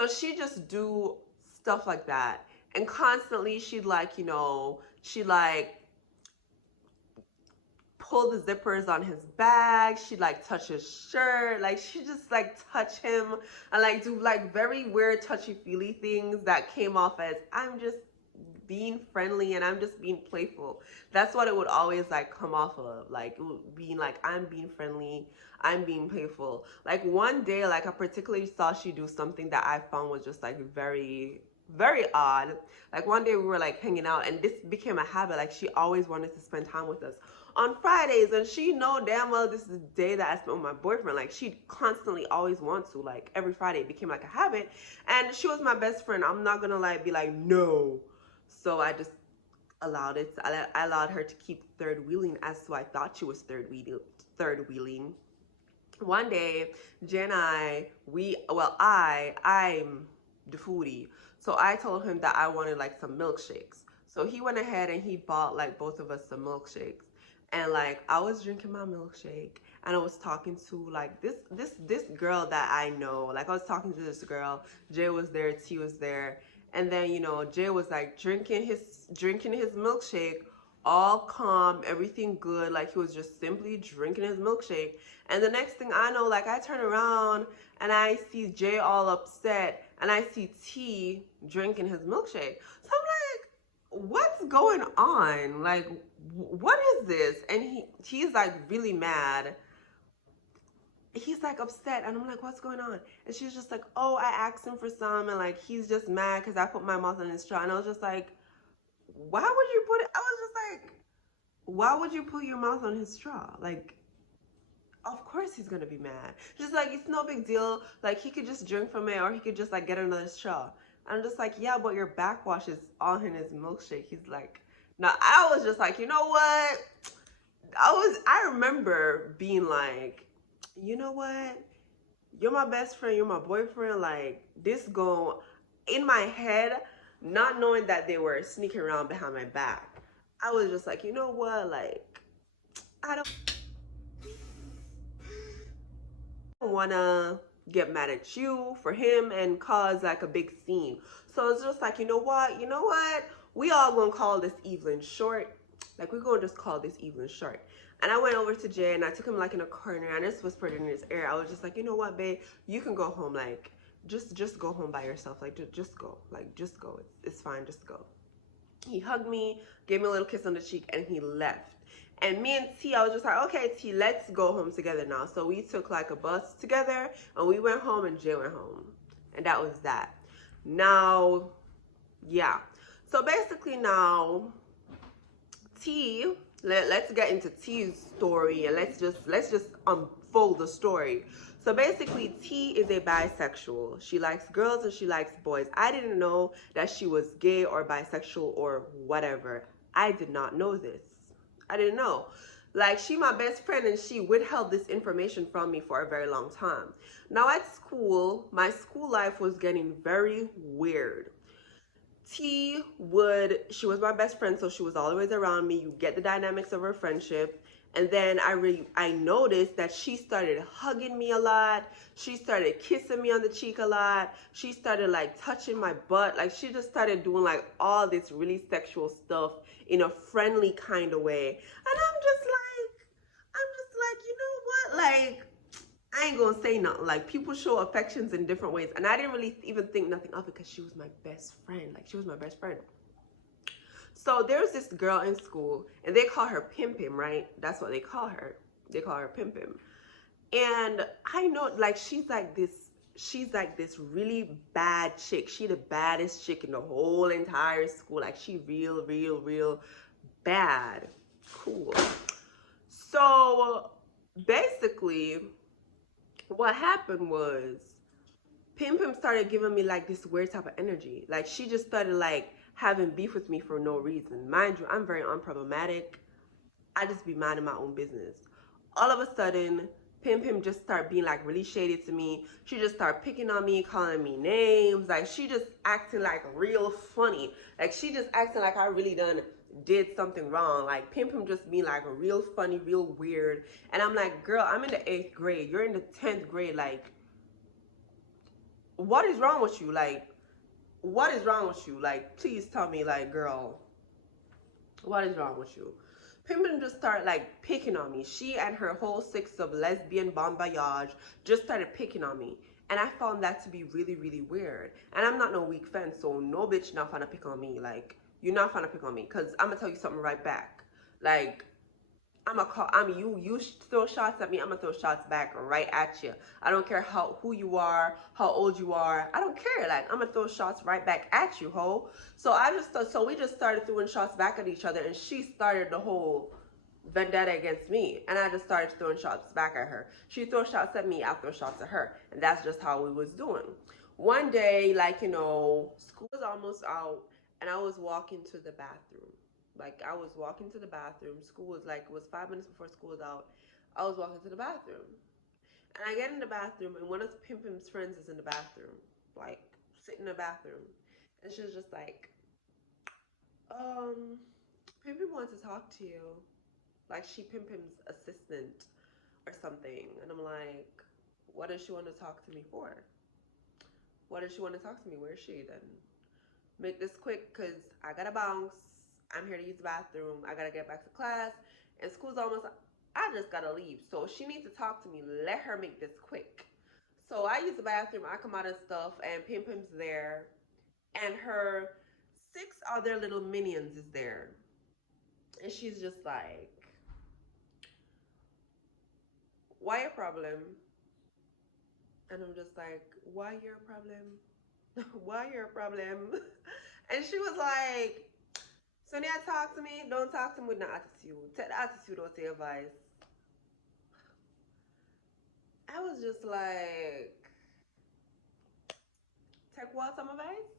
So she just do stuff like that. And constantly she'd like, she'd like pull the zippers on his bag. She'd like touch his shirt. Like she just like touch him and like do like very weird touchy feely things that came off as I'm just being friendly and I'm just being playful. That's what it would always like come off of. Like being like I'm being friendly, I'm being playful. Like one day, like I particularly saw she do something that I found was just like very very odd. Like one day we were like hanging out and this became a habit. Like she always wanted to spend time with us on Fridays, and she know damn well this is the day that I spent with my boyfriend. Like she constantly always wants to, like every Friday it became like a habit. And she was my best friend. I'm not gonna like be like no. So I just allowed it. I allowed her to keep third wheeling as to I thought she was third wheeling. One day, Jay and I'm the foodie. So I told him that I wanted like some milkshakes. So he went ahead and he bought like both of us some milkshakes. And like I was drinking my milkshake and I was talking to like this girl that I know. Like I was talking to this girl. Jay was there, T was there. And then, Jay was like drinking his milkshake, all calm, everything good, like he was just simply drinking his milkshake. And the next thing I know, like I turn around and I see Jay all upset and I see T drinking his milkshake. So I'm like, what's going on? Like, what is this? And he's like really mad. He's like upset and I'm like, what's going on? And she's just like, oh, I asked him for some and like he's just mad because I put my mouth on his straw. And I was just like, why would you put it? I was just like, why would you put your mouth on his straw? Like, of course he's gonna be mad. Just like it's no big deal. Like he could just drink from it or he could just like get another straw. I'm just like, yeah, but your backwash is all in his milkshake. He's like, now I was just like, you know what? I remember being like, you know what? You're my best friend, you're my boyfriend. Like this go in my head, not knowing that they were sneaking around behind my back. I was just like, you know what? Like, I don't want to get mad at you for him and cause like a big scene. So it's just like, you know what? We all gonna call this evening short. Like we're gonna just call this evening short. And I went over to Jay and I took him like in a corner and I just whispered in his ear. I was just like, you know what, babe, you can go home. Like just go home by yourself. Like just go. Like just go. It's fine. Just go. He hugged me, gave me a little kiss on the cheek, and he left. And me and T, I was just like, okay, T, let's go home together now. So we took like a bus together, and we went home, and Jay went home. And that was that. Now, yeah. So basically now, T, let's get into T's story, and let's just unfold the story. So basically, T is a bisexual. She likes girls and she likes boys. I didn't know that she was gay or bisexual or whatever. I did not know this. I didn't know. Like, she my best friend and she withheld this information from me for a very long time. Now at school, my school life was getting very weird. She was my best friend, so she was always around me. You get the dynamics of her friendship. And then I noticed that she started hugging me a lot. She started kissing me on the cheek a lot. She started like touching my butt. Like she just started doing like all this really sexual stuff in a friendly kind of way. And I'm just like, you know what? Like, I ain't gonna say nothing. Like people show affections in different ways, and I didn't really even think nothing of it because she was my best friend. Like she was my best friend. So there's this girl in school, and they call her Pim Pim, right? That's what they call her. They call her Pim Pim. And I know, like she's like this really bad chick. She the baddest chick in the whole entire school. Like she real bad. Cool. So basically, what happened was Pim Pim started giving me like this weird type of energy. Like she just started like having beef with me for no reason. Mind you, I'm very unproblematic. I just be minding my own business. All of a sudden, Pim Pim just started being like really shady to me. She just started picking on me, calling me names. Like she just acting like real funny. Like she just acting like I really did something wrong. Like Pim Pim just being like real funny, real weird. And I'm like, girl, I'm in the 8th grade. You're in the 10th grade. Like, what is wrong with you? Like, what is wrong with you? Like, please tell me, like, girl, what is wrong with you? Pimpin just started like picking on me. She and her whole six of lesbian bon voyage just started picking on me. And I found that to be really, really weird. And I'm not no weak fan, so no bitch not finna pick on me. Like, you're not finna pick on me. Cause I'm gonna tell you something right back. Like, I'm you. You throw shots at me. I'm gonna throw shots back right at you. I don't care who you are, how old you are. I don't care. Like I'm gonna throw shots right back at you, ho. So we just started throwing shots back at each other, and she started the whole vendetta against me, and I just started throwing shots back at her. She throws shots at me, I throw shots at her, and that's just how we was doing. One day, like school was almost out, and I was walking to the bathroom. Like I was walking to the bathroom. School was like it was 5 minutes before school was out. I was walking to the bathroom, and I get in the bathroom, and one of Pimpin's friends is in the bathroom, like sitting in the bathroom, and she's just like, Pimpin wants to talk to you. Like she Pimpin's assistant or something, and I'm like, what does she want to talk to me for? What does she want to talk to me? Where is she then? Make this quick, cause I gotta bounce. I'm here to use the bathroom. I gotta get back to class, and school's almost. I just gotta leave. So if she needs to talk to me, let her make this quick. So I use the bathroom. I come out of stuff, and Pim Pim's there, and her six other little minions is there, and she's just like, "Why a problem?" And I'm just like, "Why your problem? Why your problem?" And she was like, Sonia, talk to me. Don't talk to me with no attitude. Take the attitude out of your voice. I was just like, take what some advice?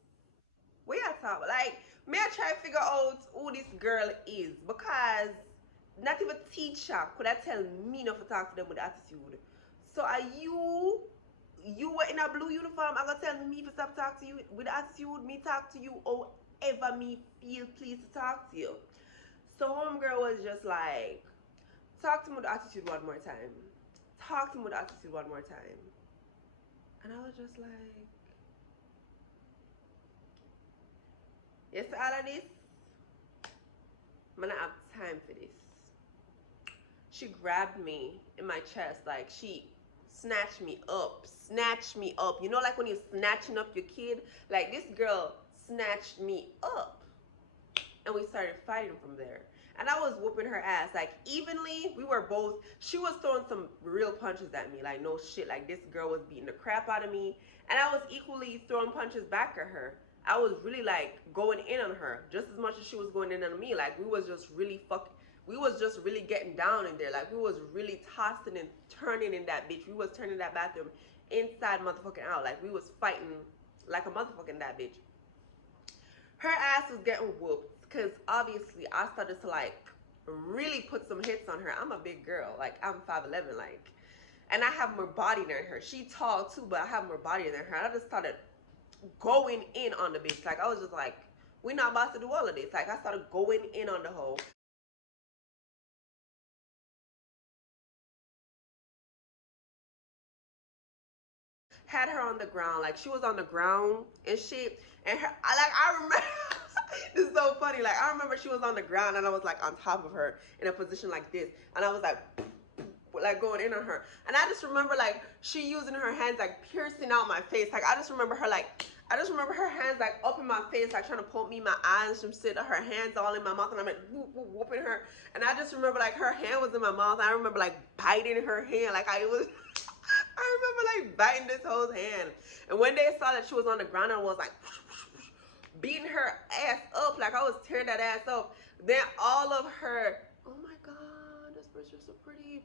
We are talking like me. I try to figure out who this girl is because not even teacher could I tell me not to talk to them with attitude. So are you were in a blue uniform? I gonna tell me to stop talk to you with attitude. Me talk to you however me feel pleased to talk to you. So homegirl was just like, talk to me with attitude one more time. Talk to me with attitude one more time. And I was just like, yes, all of this, I'm gonna have time for this. She grabbed me in my chest, like she snatched me up, snatched me up. You know, like when you're snatching up your kid? Like this girl snatched me up. And we started fighting from there. And I was whooping her ass, like evenly. We were both, she was throwing some real punches at me, like no shit. Like this girl was beating the crap out of me. And I was equally throwing punches back at her. I was really like going in on her just as much as she was going in on me. Like we was just really getting down in there. Like we was really tossing and turning in that bitch. We was turning that bathroom inside motherfucking out. Like we was fighting like a motherfucking that bitch. Her ass was getting whooped because obviously I started to like really put some hits on her. I'm a big girl, like I'm 5'11", like, and I have more body than her. She tall too, but I have more body than her. And I just started going in on the bitch. Like I was just like, we not about to do all of this. Like I started going in on the hoe. Had her on the ground, like she was on the ground and shit. And I remember this is so funny. Like I remember she was on the ground and I was like on top of her in a position like this, and I was like going in on her. And I just remember like she using her hands like piercing out my face. Like I just remember her hands like up in my face, like trying to poke me in my eyes and some shit. Her hands all in my mouth, and I'm like whooping her. And I just remember like her hand was in my mouth. I remember like biting her hand, like I was. I remember like biting this whole hand. And when they saw that she was on the ground, I was like beating her ass up, like I was tearing that ass up. Then all of her, oh my god, this bitch is so pretty.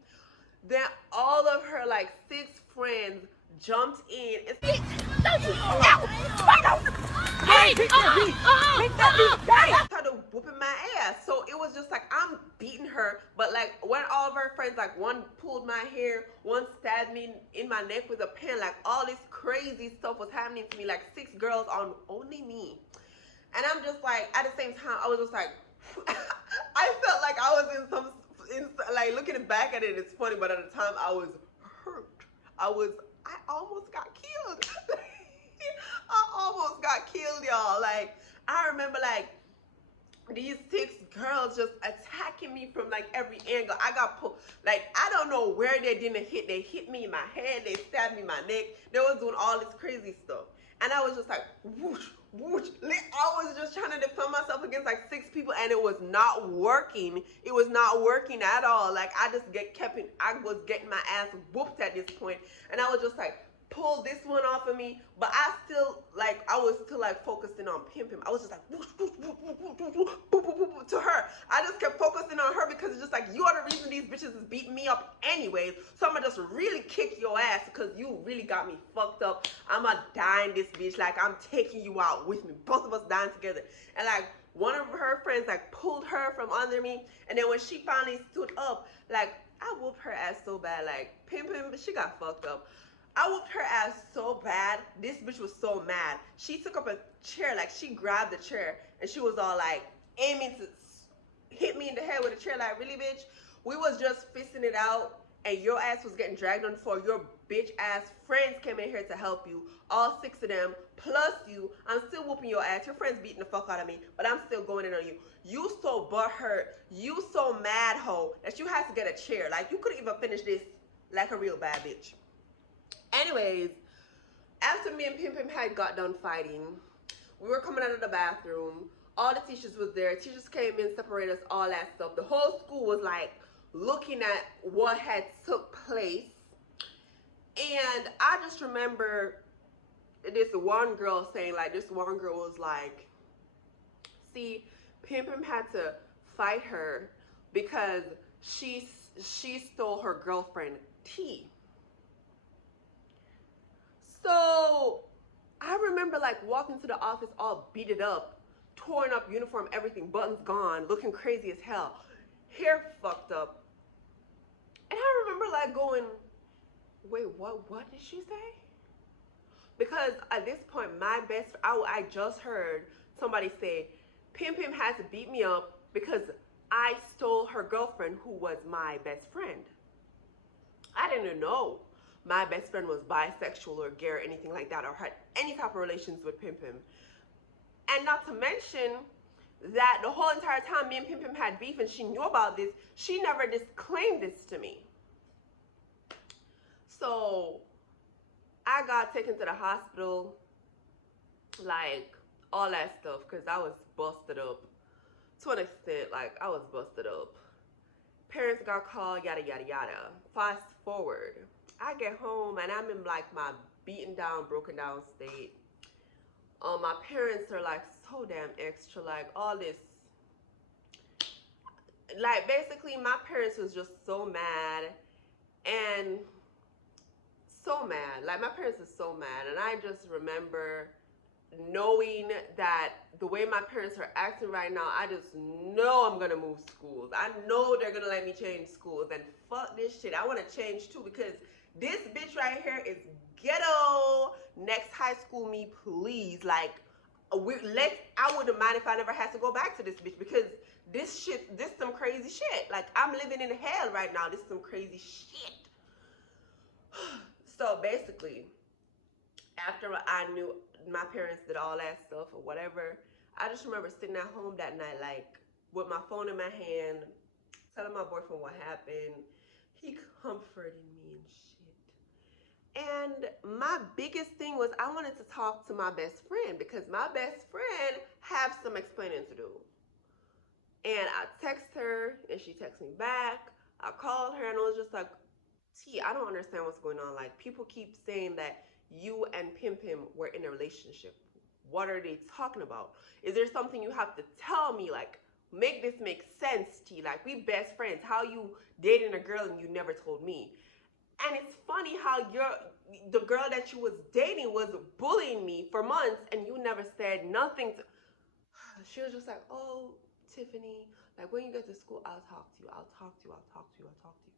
Then all of her like six friends jumped in. Started whooping my ass. So it was just like I'm beating her, but like when all of her friends, like one pulled my hair, one stabbed me in my neck with a pen, like all this crazy stuff was happening to me, like six girls on only me. And I'm just like, at the same time, I was just like, I felt like I was like looking back at it, it's funny, but at the time I was hurt. I almost got killed. y'all. Like, I remember, like, these 6 girls just attacking me from like every angle. I got pulled, like, I don't know where they didn't hit. They hit me in my head, they stabbed me in my neck, they was doing all this crazy stuff. And I was just like, whoosh, whoosh. I was just trying to defend myself against like 6 people, and it was not working. It was not working at all. Like, I just I was getting my ass whooped at this point, and I was just like, pull this one off of me, but I was still like focusing on pimping. I was just like whoosh, whoosh, whoosh, whoosh, whoosh, whoosh, whoosh, whoosh, whoosh, to her. I just kept focusing on her because it's just like, you are the reason these bitches is beating me up anyways. So I'ma just really kick your ass because you really got me fucked up. I'ma die in this bitch. Like, I'm taking you out with me. Both of us dying together. And like, one of her friends like pulled her from under me, and then when she finally stood up, like, I whooped her ass so bad. Like, pimping, she got fucked up. I whooped her ass so bad. This bitch was so mad. She took up a chair, like, she grabbed the chair, and she was all like aiming to hit me in the head with a chair. Like, really, bitch? We was just fisting it out, and your ass was getting dragged on the floor. Your bitch ass friends came in here to help you. All 6 of them, plus you. I'm still whooping your ass. Your friends beating the fuck out of me, but I'm still going in on you. You so butthurt. You so mad, hoe, that you had to get a chair. Like, you couldn't even finish this like a real bad bitch. Anyways, after me and Pim Pim had got done fighting, we were coming out of the bathroom. All the teachers was there. Teachers came in, separated us, all that stuff. The whole school was like looking at what had took place. And I just remember this one girl saying, like, this one girl was like, see, Pim Pim had to fight her because she stole her girlfriend T. So I remember like walking to the office all beaten up, torn up uniform, everything, buttons gone, looking crazy as hell, hair fucked up. And I remember like going, wait, what did she say? Because at this point, I just heard somebody say, Pim Pim had to beat me up because I stole her girlfriend who was my best friend. I didn't know my best friend was bisexual or gay or anything like that, or had any type of relations with Pim Pim. And not to mention that the whole entire time me and Pim Pim had beef and she knew about this, she never disclaimed this to me. So I got taken to the hospital, like all that stuff, because I was busted up. To an extent, like, I was busted up. Parents got called, yada, yada, yada. Fast forward, I get home and I'm in like my beaten down, broken down state. My parents are like so damn extra, like all this. Like, basically, my parents was just so mad and so mad. Like, my parents are so mad, and I just remember knowing that the way my parents are acting right now, I just know I'm gonna move schools. I know they're gonna let me change schools, and fuck this shit. I want to change too, because this bitch right here is ghetto. Next high school me, please. Like, I wouldn't mind if I never had to go back to this bitch, because this some crazy shit. Like, I'm living in hell right now. This is some crazy shit. So basically, after I knew my parents did all that stuff or whatever, I just remember sitting at home that night, like, with my phone in my hand, telling my boyfriend what happened. He comforted me and shit. And my biggest thing was I wanted to talk to my best friend, because my best friend have some explaining to do. And I text her and she texts me back. I called her and I was just like, T, I don't understand what's going on. Like, people keep saying that you and Pim Pim were in a relationship. What are they talking about? Is there something you have to tell me? Like, make this make sense, T. Like, we best friends. How you dating a girl and you never told me? And it's funny how the girl that you was dating was bullying me for months and you never said nothing to. She was just like, oh, Tiffany, like, when you get to school, I'll talk to you. I'll talk to you. I'll talk to you. I'll talk to you.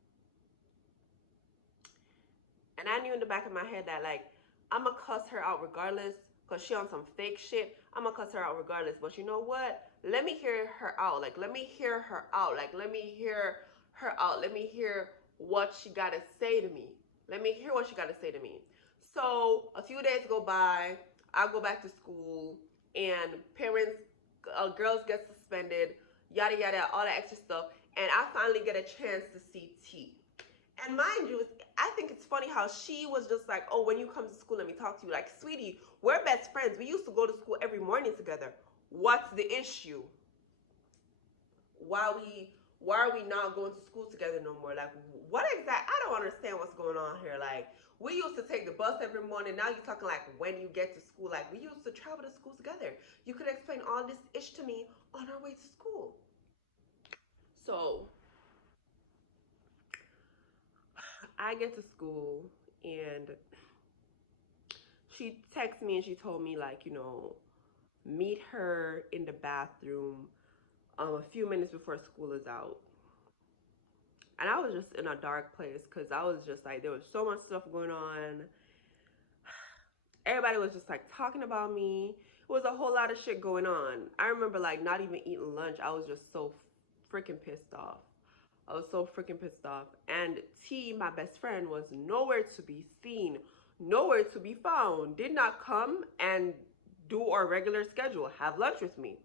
And I knew in the back of my head that, like, I'm going to cuss her out regardless, because she on some fake shit. I'm going to cuss her out regardless. But you know what? Let me hear her out. Like, let me hear her out. Like, let me hear her out. Let me hear what she got to say to me. Let me hear what she got to say to me. So a few days go by. I go back to school. and parents, girls get suspended, yada yada, all that extra stuff. And I finally get a chance to see T. And mind you, I think it's funny how she was just like, oh, when you come to school, let me talk to you. Like, sweetie, we're best friends. We used to go to school every morning together. What's the issue? Why we why are we not going to school together no more? Like, what exact? I don't understand what's going on here. Like, we used to take the bus every morning. Now you're talking like when you get to school. Like, we used to travel to school together. You could explain all this ish to me on our way to school. So I get to school and she texted me and she told me like, meet her in the bathroom a few minutes before school is out. And I was just in a dark place because I was just like, there was so much stuff going on. Everybody was just like talking about me. It was a whole lot of shit going on. I remember like not even eating lunch. I was just so freaking pissed off. I was so freaking pissed off. And T, my best friend, was nowhere to be seen, nowhere to be found. Did not come and do our regular schedule, have lunch with me.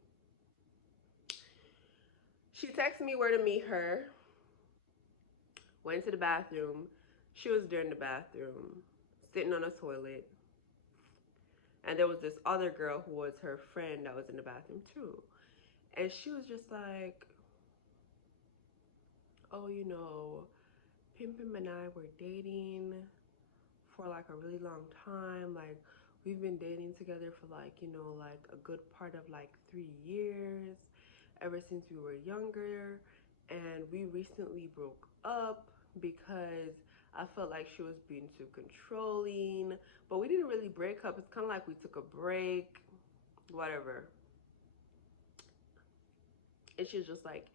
She texted me where to meet her, went to the bathroom. She was there in the bathroom, sitting on a toilet. And there was this other girl who was her friend that was in the bathroom too. And she was just like, oh, Pim Pim and I were dating for like a really long time. Like, we've been dating together for like, like a good part of like 3 years, ever since we were younger. And we recently broke up because I felt like she was being too controlling. But we didn't really break up. It's kind of like we took a break, whatever. And she's just like,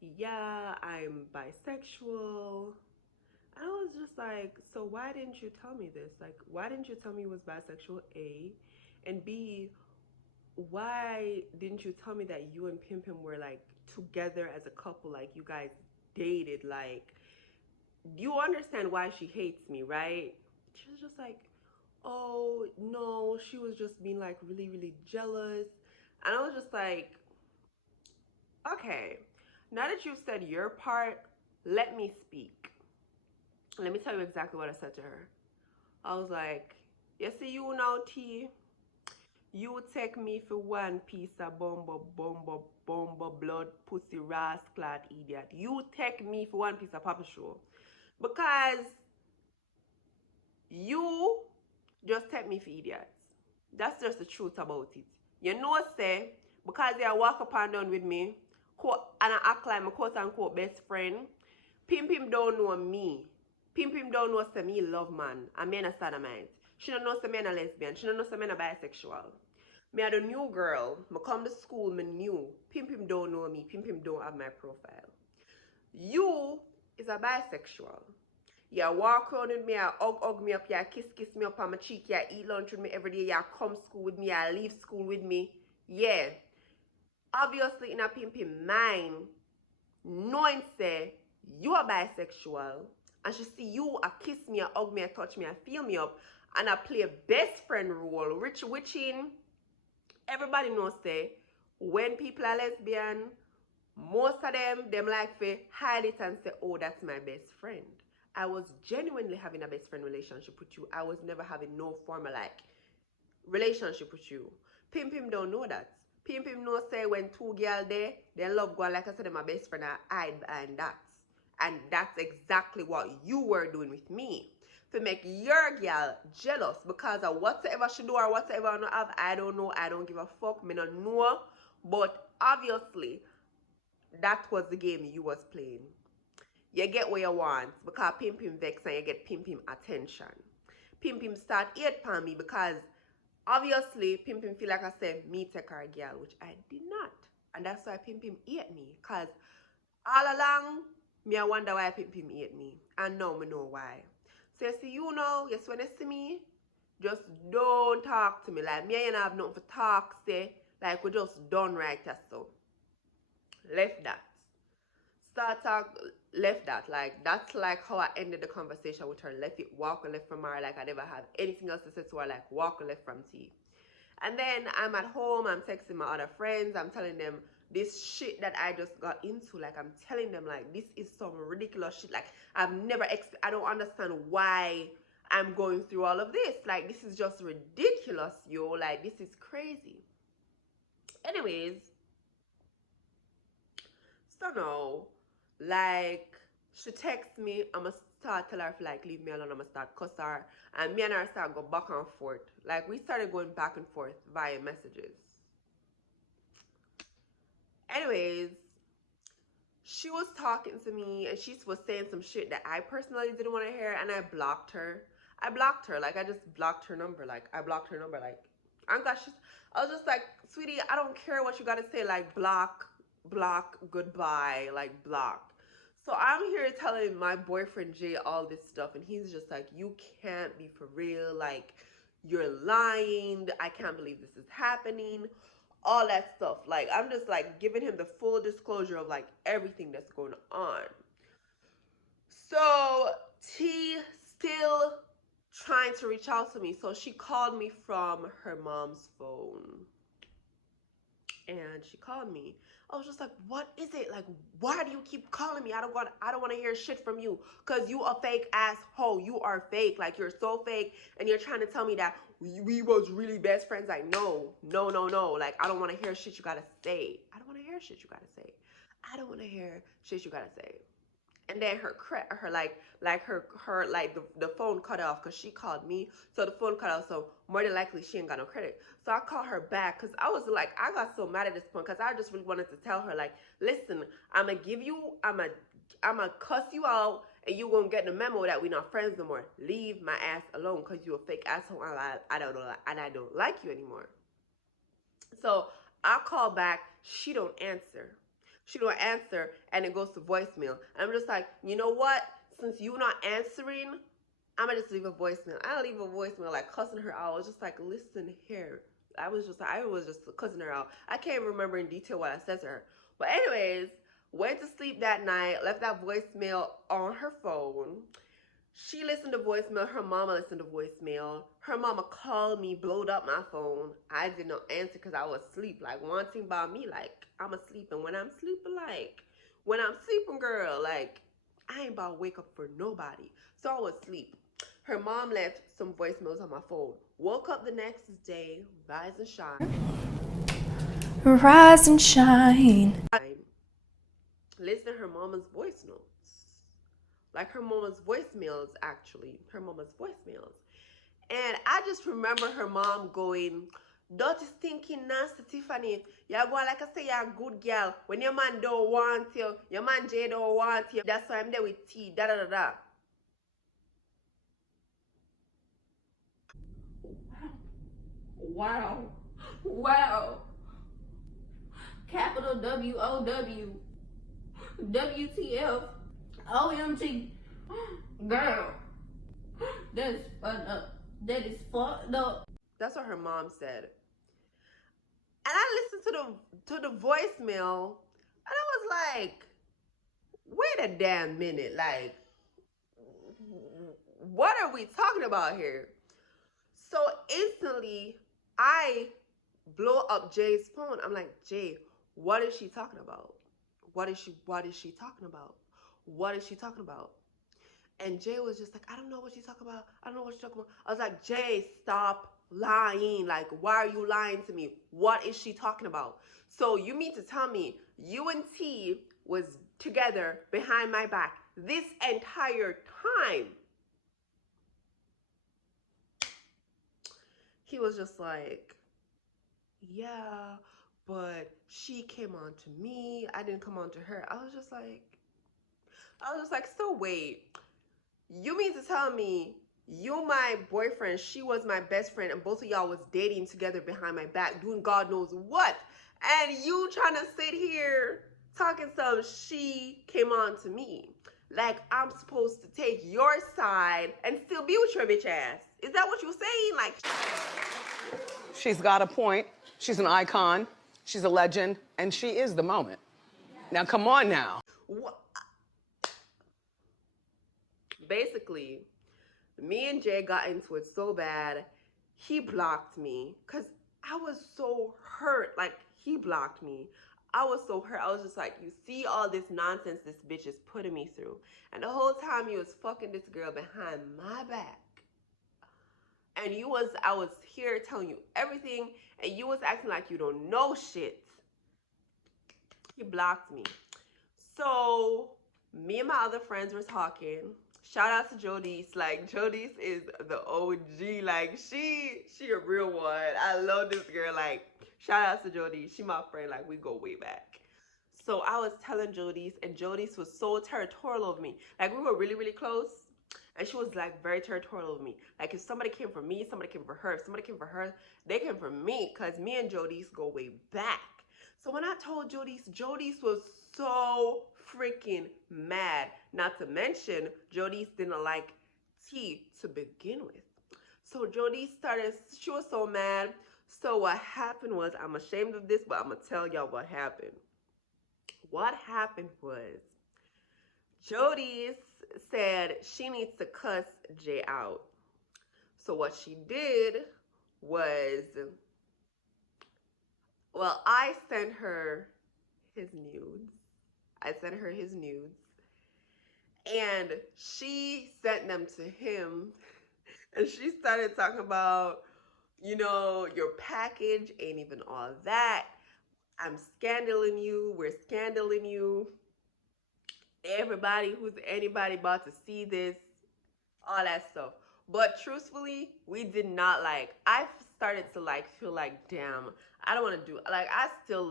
yeah, I'm bisexual. I was just like, so why didn't you tell me this? Like, why didn't you tell me you was bisexual, A? And B, why didn't you tell me that you and Pim Pim were like together as a couple? Like, you guys dated. Like, you understand why she hates me, right? She was just like, oh, no, she was just being like really, really jealous. And I was just like, okay, now that you've said your part, let me speak. Let me tell you exactly what I said to her. I was like, you see you now, T, you take me for one piece of bumbo, blood, pussy, rascal, idiot. You take me for one piece of Papa Show. Because you just take me for idiots. That's just the truth about it. You know, say, because they walk up and down with me, and I act like my quote unquote best friend, Pim Pim don't know me. Pim Pim don't know say me love man, and me a sodomite. She don't know say me a lesbian. She don't know say me a bisexual. Me a the new girl. Me come to school, me new. Pim Pim don't know me. Pim Pim don't have my profile. You is a bisexual. You walk around with me, you hug me up, you kiss me up on my cheek, you eat lunch with me every day, you come school with me, you leave school with me. Yeah. Obviously in a Pim Pim mind, knowing say you are bisexual, and she see you a kiss me, a hug me, a touch me, a feel me up, and I play a best friend role, which in everybody knows say when people are lesbian, most of them like to hide it and say, oh, that's my best friend. I was genuinely having a best friend relationship with you. I was never having no formal like relationship with you. Pim Pim don't know that. Pim Pim know say when two girls there, they love go like I said, my best friend I hide behind that. And that's exactly what you were doing with me. To make your girl jealous because of whatever she do or whatever I don't have, I don't know, I don't give a fuck, me not know. But obviously, that was the game you was playing. You get what you want because Pim Pim vex and you get Pim Pim attention. Pim Pim start hate upon me because obviously Pim Pim feel like I said me take her girl, which I did not. And that's why Pim Pim hate me. Because all along, me I wonder why Pim Pim hate me. And now me know why. So you see, yes, when you see me, just don't talk to me. Like me and I have nothing for talk, say. Like we just done right as so. Left that. Start talk, left that. Like that's like how I ended the conversation with her. Left it, walk or left from her. Like I never had anything else to say to her. Like walk or left from T. And then I'm at home, I'm texting my other friends, I'm telling them this shit that I just got into. Like, I'm telling them, like, this is some ridiculous shit. Like, I don't understand why I'm going through all of this. Like, this is just ridiculous, yo. Like, this is crazy. Anyways, so no, like, she texts me, I'ma start tell her, like, leave me alone, I'ma start cuss her, and me and her start go back and forth. Like, we started going back and forth via messages. Anyways, she was talking to me and she was saying some shit that I personally didn't want to hear, and I blocked her. I blocked her. Like, I just blocked her number. Like, I blocked her number. Like, I was just like, sweetie, I don't care what you got to say. Like, block, block, goodbye, like, block. So I'm here telling my boyfriend Jay all this stuff, and he's just like, you can't be for real. Like, you're lying. I can't believe this is happening, all that stuff. Like, I'm just like giving him the full disclosure of like everything that's going on. So T still trying to reach out to me. So she called me from her mom's phone. And she called me. I was just like, what is it? Like, why do you keep calling me? I don't want to hear shit from you. Cause you a fake asshole. You are fake. Like, you're so fake. And you're trying to tell me that we was really best friends. Like, no. Like, I don't want to hear shit you gotta say. I don't want to hear shit you gotta say. I don't want to hear shit you gotta say. And then her the phone cut off because she called me, so the phone cut off. So more than likely she ain't got no credit. So I called her back because I was like, I got so mad at this point because I just really wanted to tell her, like, listen, I'ma cuss you out and you gonna get the memo that we not friends no more. Leave my ass alone because you a fake asshole, and I don't like you anymore. So I call back, she don't answer. She don't answer, and it goes to voicemail. And I'm just like, you know what? Since you not answering, I'm gonna just leave a voicemail. I leave a voicemail like cussing her out. I was just like, listen here. I was just cussing her out. I can't remember in detail what I said to her. But anyways, went to sleep that night, left that voicemail on her phone. She listened to voicemail. Her mama listened to voicemail. Her mama called me, blowed up my phone. I did not answer because I was asleep. Like, one thing about me, like, I'm asleep. And when I'm sleeping, girl, like, I ain't about to wake up for nobody. So I was asleep. Her mom left some voicemails on my phone. Woke up the next day, rise and shine. Rise and shine. Listen to her mama's voice notes. Like, her mama's voicemails, actually. Her mama's voicemails. And I just remember her mom going, dirty, stinking, nasty Tiffany. You're going like I say, you're a good girl. When your man don't want you, your man Jay don't want you. That's why I'm there with T. Da da da da. Wow. Wow. Capital WOW. WTF. OMG. Girl. That is fucked up. That is fucked up. That's what her mom said. And I listened to the voicemail, and I was like, wait a damn minute. Like, what are we talking about here? So instantly, I blow up Jay's phone. I'm like, Jay, what is she talking about? What is she talking about? What is she talking about? And Jay was just like, I don't know what she's talking about. I don't know what she's talking about. I was like, Jay, stop lying. Like, why are you lying to me? What is she talking about? So you mean to tell me you and T was together behind my back this entire time? He was just like, yeah, but she came on to me. I didn't come on to her. I was just like, so wait, you mean to tell me you, my boyfriend, she was my best friend, and both of y'all was dating together behind my back, doing God knows what, and you trying to sit here talking some she came on to me? Like, I'm supposed to take your side and still be with your bitch ass? Is that what you're saying? Like, she's got a point. She's an icon. She's a legend, and she is the moment. Now, come on now. what? Basically, me and Jay got into it so bad, he blocked me because I I was so hurt. Like, he blocked me. I was so hurt. I was just like, you see all this nonsense this bitch is putting me through. And the whole time he was fucking this girl behind my back. And I was here telling you everything, and you was acting like you don't know shit. He blocked me. So me and my other friends were talking. Shout out to Jodise. Like, Jodise is the OG. Like, she a real one. I love this girl. Like, shout out to Jodise. She my friend. Like, we go way back. So I was telling Jodise, and Jodise was so territorial of me. Like, we were really, really close. And she was like very territorial of me. Like, if somebody came for me, somebody came for her. If somebody came for her, they came for me. Because me and Jodise go way back. So when I told Jodise, Jodise was so freaking mad. Not to mention, Jodise didn't like T to begin with. So Jodise she was so mad. So what happened was, I'm ashamed of this, but I'm going to tell y'all what happened. What happened was, Jodise said she needs to cuss Jay out. So what she did was, well, I sent her his nudes. And she sent them to him. And she started talking about, your package ain't even all that. I'm scandaling you. We're scandaling you. Anybody about to see this, all that stuff. But truthfully, we did not I started to feel like, damn, I don't want to do, I still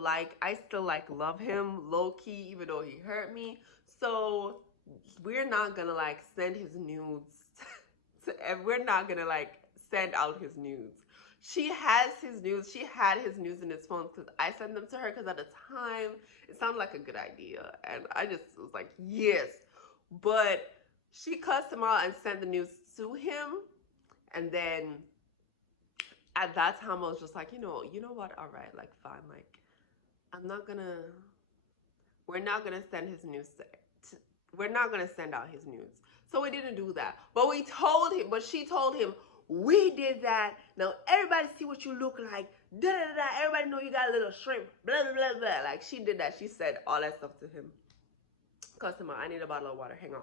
love him low key, even though he hurt me. So we're not gonna send his nudes we're not gonna send out his nudes. She has his nudes. She had his nudes in his phone because I sent them to her because at the time it sounded like a good idea. And I just was like, yes. But she cussed him out and sent the nudes to him. And then at that time I was just like, you know what? All right, fine. We're not gonna send his nudes. We're not gonna send out his nudes. So we didn't do that. But she told him, we did that. Now everybody see what you look like. Da da da. Everybody know you got a little shrimp. Blah blah blah blah. She did that. She said all that stuff to him. Customer, I need a bottle of water. Hang on.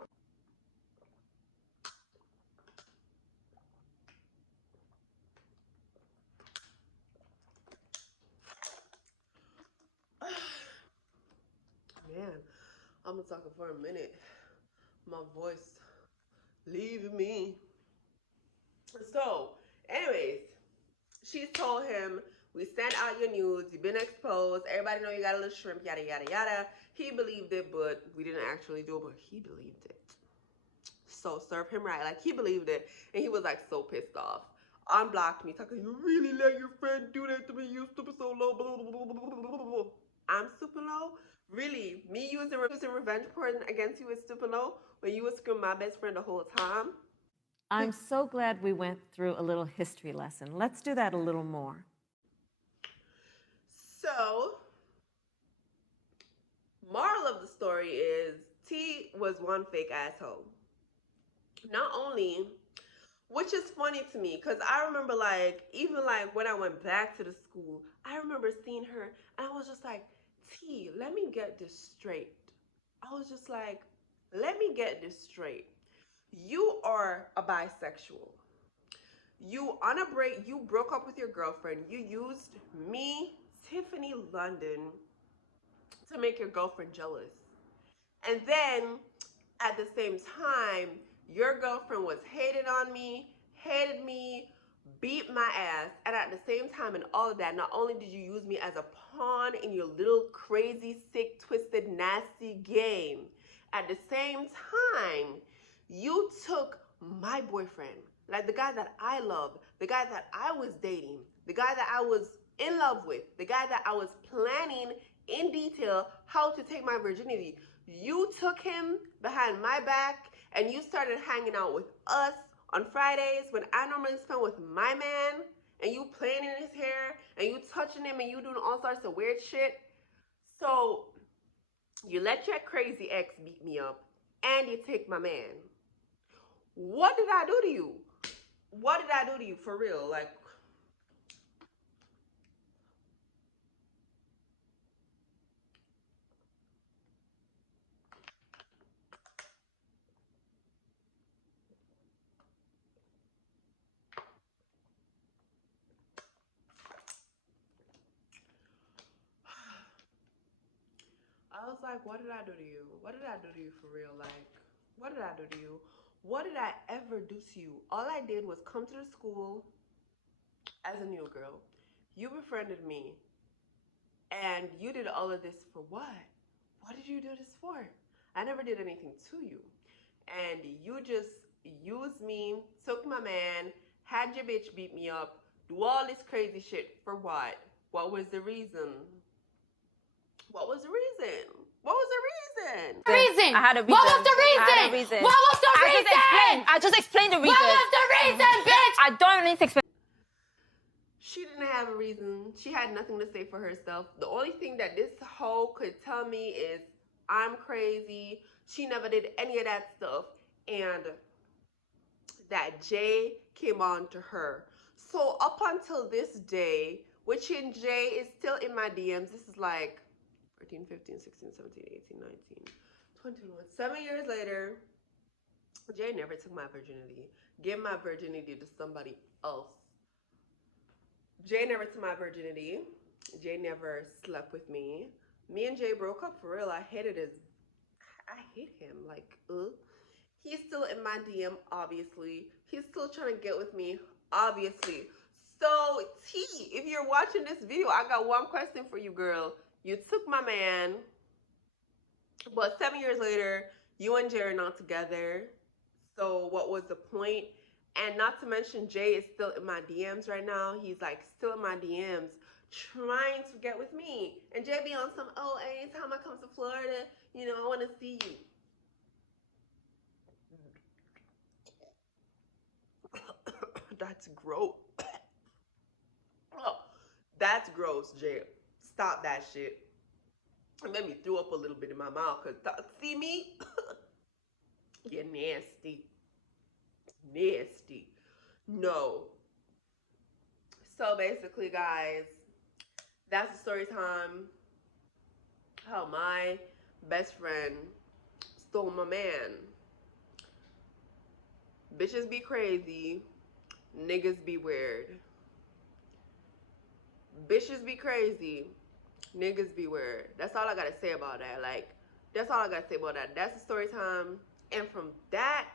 Man, I'm gonna talk for a minute. My voice leaving me. So, anyways, she told him, we sent out your nudes, you've been exposed, everybody know you got a little shrimp, yada yada yada. He believed it, but we didn't actually do it, but he believed it. So serve him right. He believed it, and he was so pissed off. Unblocked me, talking, you really let your friend do that to me, you stupid so low, blah, blah, blah, blah, blah, blah. I'm stupid low? Really? Me using revenge porn against you is stupid low when you was screwing my best friend the whole time? I'm so glad we went through a little history lesson. Let's do that a little more. So, moral of the story is T was one fake asshole. Not only, which is funny to me, because I remember even when I went back to the school, I remember seeing her and I was just like, T, let me get this straight. I was just like, let me get this straight. You are a bisexual. You on a break, you broke up with your girlfriend. You used me, Tiffany London, to make your girlfriend jealous. And then at the same time, your girlfriend was hated me, beat my ass. And at the same time, in all of that, not only did you use me as a pawn in your little crazy, sick, twisted, nasty game, at the same time, you took my boyfriend, the guy that I loved, the guy that I was dating, the guy that I was in love with, the guy that I was planning in detail how to take my virginity. You took him behind my back and you started hanging out with us on Fridays when I normally spend with my man, and you playing in his hair and you touching him and you doing all sorts of weird shit. So you let your crazy ex beat me up and you take my man. What did I do to you? What did I do to you for real? was like, what did I do to you? What did I do to you for real? Like, what did I do to you? What did I ever do to you? All I did was come to the school as a new girl. You befriended me. And you did all of this for what? What did you do this for? I never did anything to you. And you just used me, took my man, had your bitch beat me up, do all this crazy shit for what? What was the reason? What was the reason? What was the reason? Reason. I had a reason. What was the reason? I had a reason. What was the reason? I just explained the reason. What was the reason, bitch? I don't need to explain. She didn't have a reason. She had nothing to say for herself. The only thing that this hoe could tell me is I'm crazy. She never did any of that stuff. And that Jay came on to her. So up until this day, which in Jay is still in my DMs, this is like 13, 15, 16, 17, 18, 19, 21. 7 years later, Jay never took my virginity. Gave my virginity to somebody else. Jay never took my virginity. Jay never slept with me. Me and Jay broke up for real. I hate him. Like, He's still in my DM, obviously. He's still trying to get with me, obviously. So, T, if you're watching this video, I got one question for you, girl. You took my man, but 7 years later, you and Jay are not together. So, what was the point? And not to mention, Jay is still in my DMs right now. He's like still in my DMs trying to get with me. And Jay be on some, oh, anytime I come to Florida, you know, I want to see you. That's gross. Oh, that's gross, Jay. Stop that shit. It made me throw up a little bit in my mouth. Because, see me? You're nasty. Nasty. No. So basically, guys, that's the story time. How my best friend stole my man. Bitches be crazy. Niggas be weird. Bitches be crazy. Niggas be weird. That's all I gotta say about that. Like, that's all I gotta say about that. That's the story time. And from that,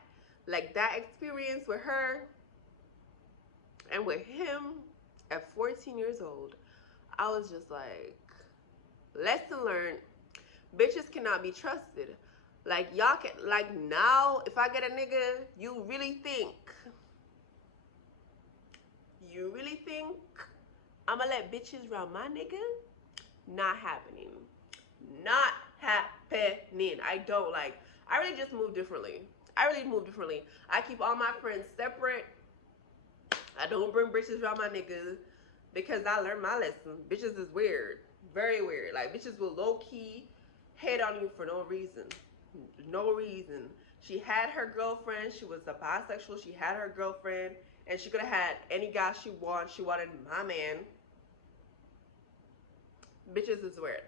like that experience with her and with him at 14 years old, I was just like, lesson learned. Bitches cannot be trusted. Like, y'all can, like, now, if I get a nigga, you really think I'ma let bitches around my nigga? Not happening. Not happening. I don't, like, I really just move differently. I keep all my friends separate. I don't bring bitches around my niggas because I learned my lesson. Bitches is weird. Very weird. Like, bitches will low-key hate on you for no reason. No reason. She had her girlfriend. She was a bisexual. She had her girlfriend. And she could have had any guy she wanted. She wanted my man. Bitches is weird.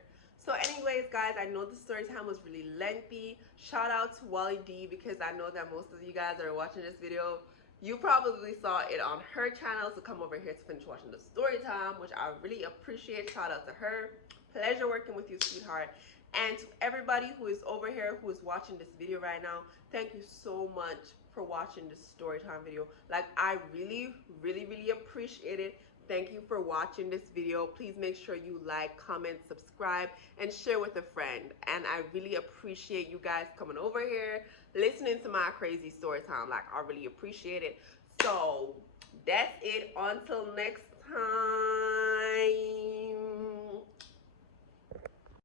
So anyways, guys, I know the story time was really lengthy. Shout out to Wally D, because I know that most of you guys that are watching this video, you probably saw it on her channel, so come over here to finish watching the story time, which I really appreciate. Shout out to her. Pleasure working with you, sweetheart. And to everybody who is over here, who is watching this video right now, thank you so much for watching this story time video. Like, I really, really, really appreciate it. Thank you for watching this video. Please make sure you like, comment, subscribe, and share with a friend. And I really appreciate you guys coming over here, listening to my crazy story time. Like, I really appreciate it. So, that's it. Until next time.